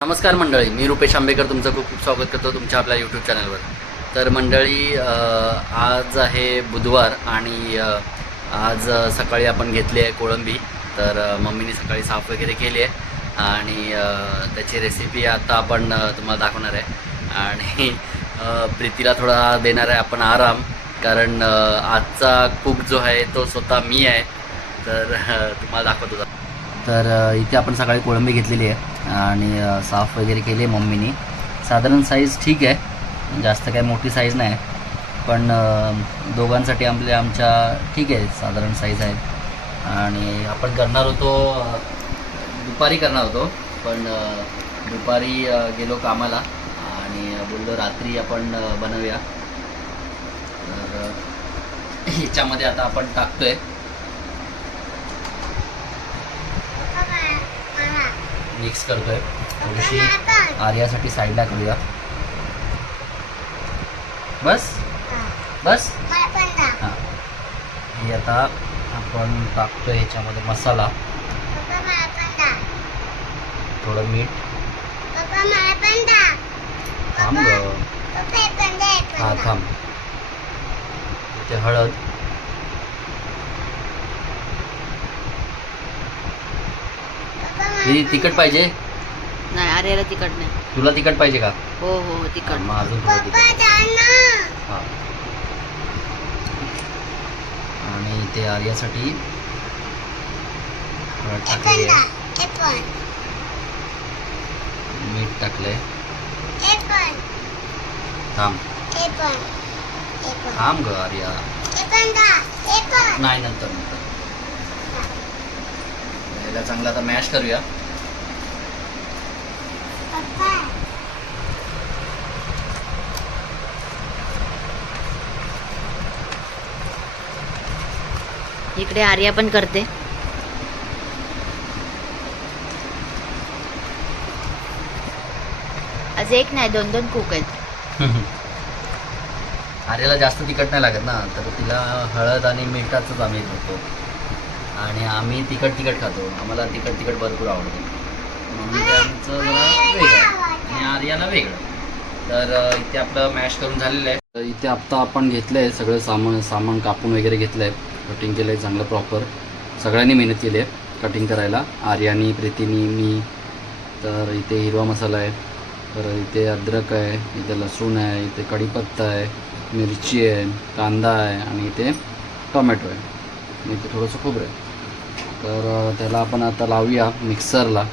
नमस्कार मंडळी मी रुपेश आंबेकर तुमचं खूप खूप स्वागत करतो तुमच्या आपल्या यूट्यूब चॅनलवर तर मंडळी आज आहे बुधवार आणि आज सकाळी आपण घेतली आहे कोळंबी. तर मम्मीने सकाळी साफ वगैरे केली आहे आणि त्याची रेसिपी आता आपण तुम्हाला दाखवणार आहे. आणि प्रीतीला थोडा देणार आहे आपण आराम कारण आजचा कुक जो आहे तो स्वतः मी आहे. तर तुम्हाला दाखवतो. होता तर इथे आपण सकाळी कोळंबी घेतलेली आहे. आणि साफ वगैरे केली आहे मम्मीनी. साधारण साईज ठीक आहे. जास्त काय मोठी साईज नाही. पण दोघांसाठी आपल्या आमच्या ठीक आहे साधारण साईज आहे. आणि आपण करणार होतो दुपारी करणार होतो. पण दुपारी गेलो कामाला. आणि बोललो रात्री आपण बनवूया. तर ह्याच्यामध्ये आता आपण टाकतो आहे मिक्स करतोय. थोडीशी आर्यासाठी साईडला करूया. बस? बस? हां. हे आता आपण टाकतोय ह्याच्यामध्ये मसाला. थोडं मीठ. थांब गं. हा थांब. ते हळद. हे तिखट पाहिजे? नाही आर्याला तिखट नाही. तुला तिखट पाहिजे का? हो हो हा, तिखट. मग अजून हा. आणि ते आर्यासाठी हळद आहे मीठ टाकलंय. थांब. थांब ग आर्या. नाही नंतर नंतर. याला चांगलं आता मॅश करूया. इकडे आर्या पण करते. आज एक नाही दोन दोन कुक आहेत. आर्याला जास्त तिखट नाही लागत ना तर तिला हळद आणि मिठाचंच आम्ही खातो आणि आम्ही तिखट तिखट खातो. आम्हाला तिखट तिखट भरपूर आवडतं. म्हणून ते आमचं जरा वेगळं. आणि आर्याला वेगळं. तर इथे आपलं मॅश करून झालेलं आहे. तर इथे आत्ता आपण घेतलं आहे सगळं सामान सामान कापून वगैरे घेतलं आहे कटिंग केलं आहे चांगलं प्रॉपर सगळ्यांनी मेहनत केली आहे कटिंग करायला. आर्यानी प्रीतीनी मी. तर इथे हिरवा मसाला आहे. तर इथे अद्रक आहे इथे लसूण आहे इथे कढीपत्ता आहे मिरची आहे कांदा आहे आणि इथे टोमॅटो आहे. आणि इथे थोडंसं खोबरं आहे. तर त्याला आपण आता लावूया मिक्सरला.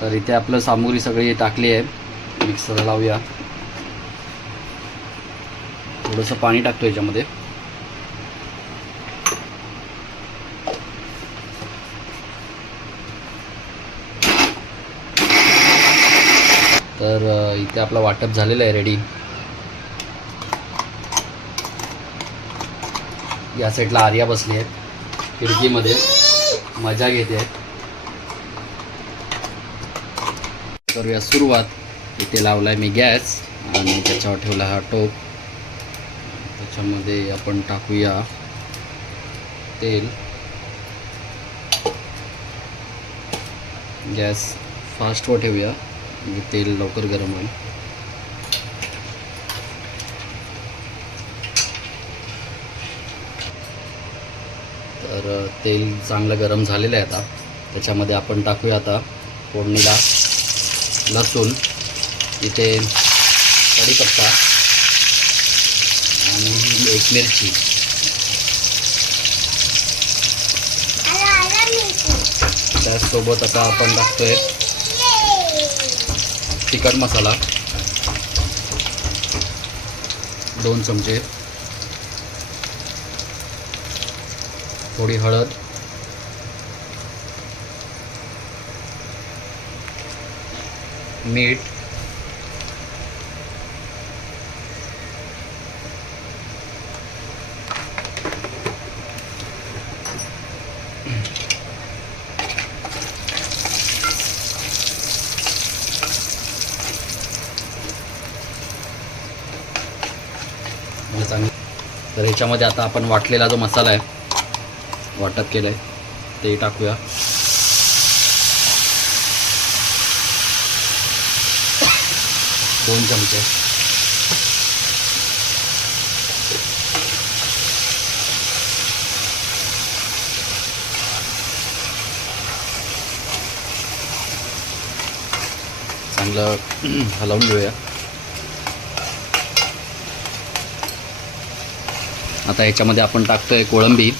तर इथे आपलं सामुग्री सगळी टाकली आहे. मिक्सरला लावूया. थोडंसं पाणी टाकतो याच्यामध्ये. तर इथे आपलं वाटप झालेला आहे रेडी या साईडला आर्या बसली आहेत. खिडकीमध्ये. मजा घेते. आहेत करूया सुरुवात. इथे लावलाय मी गॅस आणि त्याच्यावर ठेवला हा टोप. त्याच्यामध्ये आपण टाकूया तेल. गॅस फास्टवर ठेवूया म्हणजे तेल लवकर गरम होईल. तर तेल चांगलं गरम झालेलं आहे आता. त्याच्यामध्ये आपण टाकूया आता फोडणीला लसूण इथे कढीपत्ता आणि एक मिरची. त्याचसोबत आता आपण टाकतोय तिखट मसाला. दोन चमचे. थोडी हळद. मीठ. तर ह्याच्यामध्ये आता आपण वाटलेला जो मसाला आहे वाटप केलं आहे ते टाकूया. दोन चमचे. चांगलं हलवून घेऊया. आता याच्यामध्ये आपण टाकतोय कोळंबी.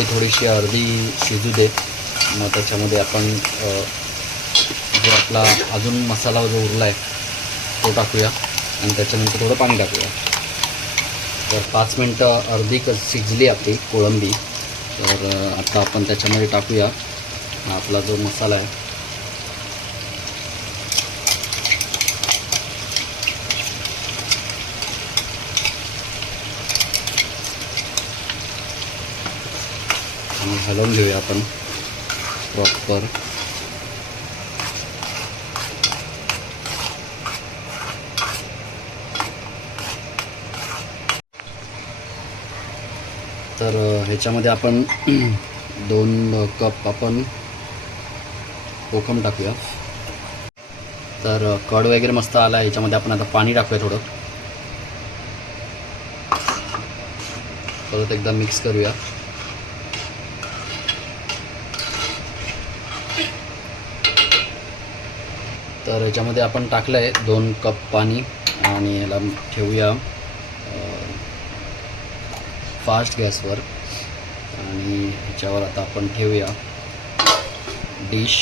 कोळंबी थोडीशी अर्धी शिजू दे. मग त्याच्यामध्ये आपण जो आपला अजून मसाला जो उरला आहे तो टाकूया. आणि त्याच्यानंतर थोडं पाणी टाकूया. तर पाच मिनटं अर्धी क शिजली आपली कोळंबी. तर आता आपण त्याच्यामध्ये टाकूया. आपला जो मसाला आहे आणि हलवून घेऊया आपण. प्रॉपर तर ह्याच्यामध्ये आपण दोन कप आपण कोकम टाकूया. तर कड वगैरे मस्त आला आहे. ह्याच्यामध्ये आपण आता पाणी टाकूया थोडं. परत एकदा मिक्स करूया. तर ह्याच्यामध्ये आपण टाकलं आहे दोन कप पाणी आणि याला ठेवूया फास्ट गॅसवर. आणि ह्याच्यावर आता आपण ठेवूया डिश.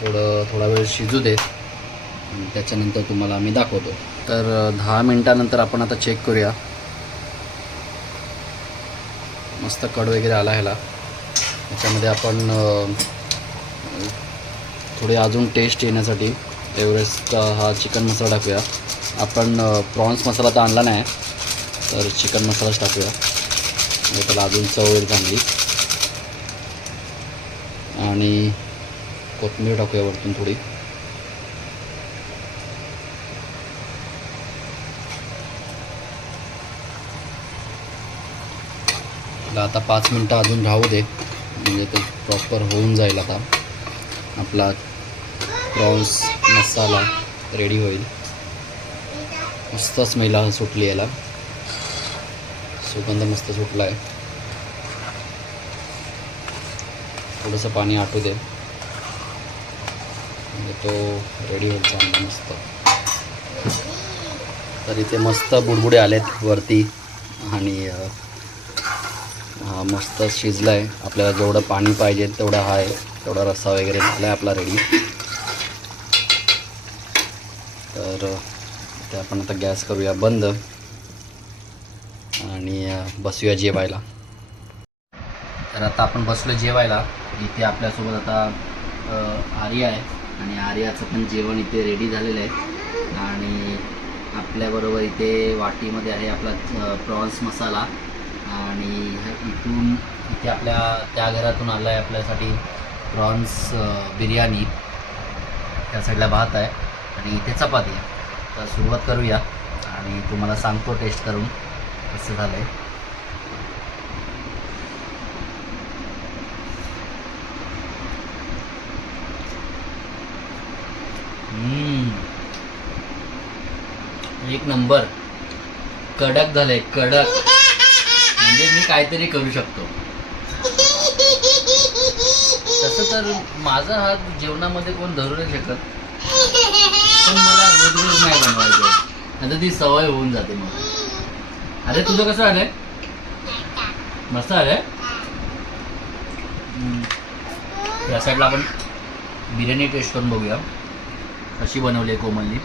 थोडं थोडा वेळ शिजू दे. आणि त्याच्यानंतर तुम्हाला आम्ही दाखवतो. तर दहा मिनटानंतर आपण आता चेक करूया. मस्त कड वगैरे आला ह्याला. त्याच्यामध्ये आपण थोडी अजून टेस्ट येण्यासाठी एव्हरेस्टचा हा चिकन मसाला टाकूया. आपण प्रॉन्स मसाला तर आणला नाही तर चिकन मसालाच टाकूया. म्हणजे त्याला अजून चव येईल चांगली आणि कोथिंबीर टाकूया वरतून थोडी. आता पाच मिनटं अजून राहू दे. म्हणजे ते प्रॉपर होऊन जाईल आता. आपला प्रॉन्स मसाला रेडी होईल. मस्त स्मेल सुटली याला. सुगंध मस्त सुटला आहे थोडंसं पाणी आटू दे. म्हणजे तो रेडी होईल चांगला मस्त. तर इथे मस्त बुडबुडे आलेत वरती आणि हा मस्त शिजला आहे आपल्याला जेवढं पाणी पाहिजे तेवढं हा आहे तेवढा रस्सा वगैरे झाला आहे आपला रेडी तर ते आपण आता गॅस करूया बंद. आणि बसूया जेवायला. तर आता आपण बसलो जेवायला. इथे आपल्यासोबत आता आर्या आहे. आणि आर्याचं पण जेवण इथे रेडी झालेलं आहे. आणि आपल्याबरोबर इथे वाटीमध्ये आहे आपला प्रॉन्स मसाला. आणि इथून इथे आपल्या त्या घरातून आला आहे आपल्यासाठी प्रॉन्स बिर्याणी. त्या साईडला भात आहे. आणि इथे चपाती. तर सुरुवात करूया. आणि तुम्हाला सांगतो टेस्ट करून कसं झालं आहे एक नंबर. कडक झालंय कडक. म्हणजे मी काहीतरी करू शकतो. तसं तर माझा हात जेवणामध्ये कोण धरू नाही शकत. पण मला रोज रोज नाही बनवायचं. आता ती सवय होऊन जाते मग. अरे तुझं कसं आलंय? मस्त आलंय? या साईडला आपण बिर्याणी टेस्ट करून बघूया. कशी बनवली आहे कोमलनी.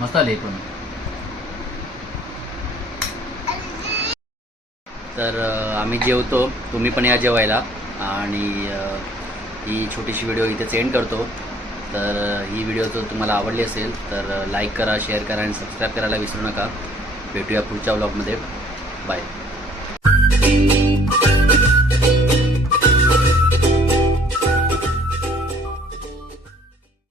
मस्त आले पण. तर आम्ही जेवतो. तुम्ही पण या जेवायला. आणि ही छोटीशी व्हिडिओ इथेच एंड करतो. तर ही व्हिडिओ जर तुम्हाला आवडली असेल तर लाईक करा शेअर करा आणि सबस्क्राईब करायला विसरू नका. भेटूया पुढच्या व्लॉगमध्ये बाय